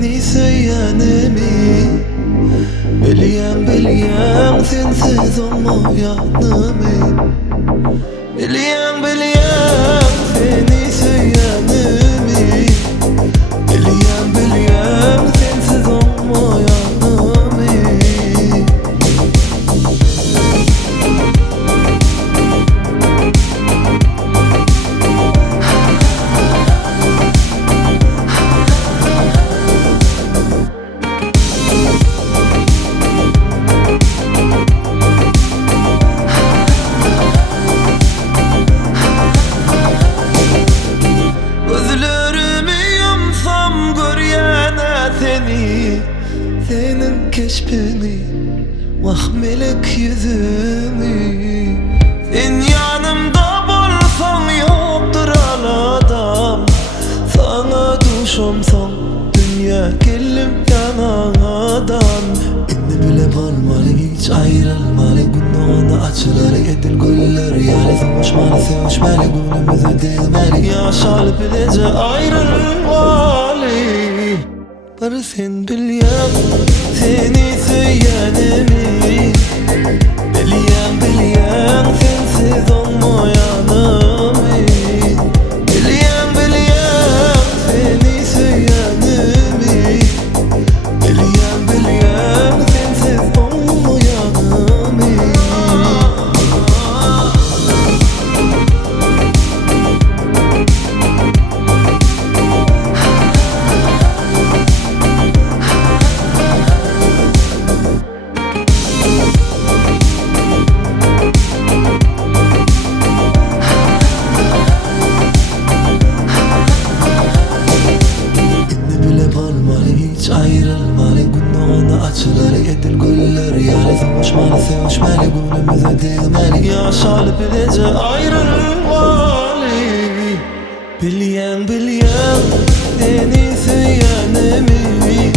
seni söylenemi. Biliyorum sensiz olmayanımı. Biliyorum seni söylenemi. Biliyorum sensiz olmayanımı. Senin keşfini, vahmelik yüzümü. Sen yanımda bolsan yoktur adam. Sana düşomsan dünya gelim yanadan. İnni bile varmalı hiç ayrılmalı. Günahına açılır edil güller. Yani sevişmeli sevişmeli günümüzü değmeli. Yaşalı bilece ayrılmalı. Var sen biliyorum seni söylenemi. Biliyorum sensiz olmayanımı. Biliyorum seni söylenemi. Biliyorum sensiz olmayanımı. Hiç ayrılmalı günahına açılır edil güller. Yani sevişmeli sevişmeli günümüzü değmeli. Yaşalı bilece ayrılmalı. Biliyorum seni söylenemi.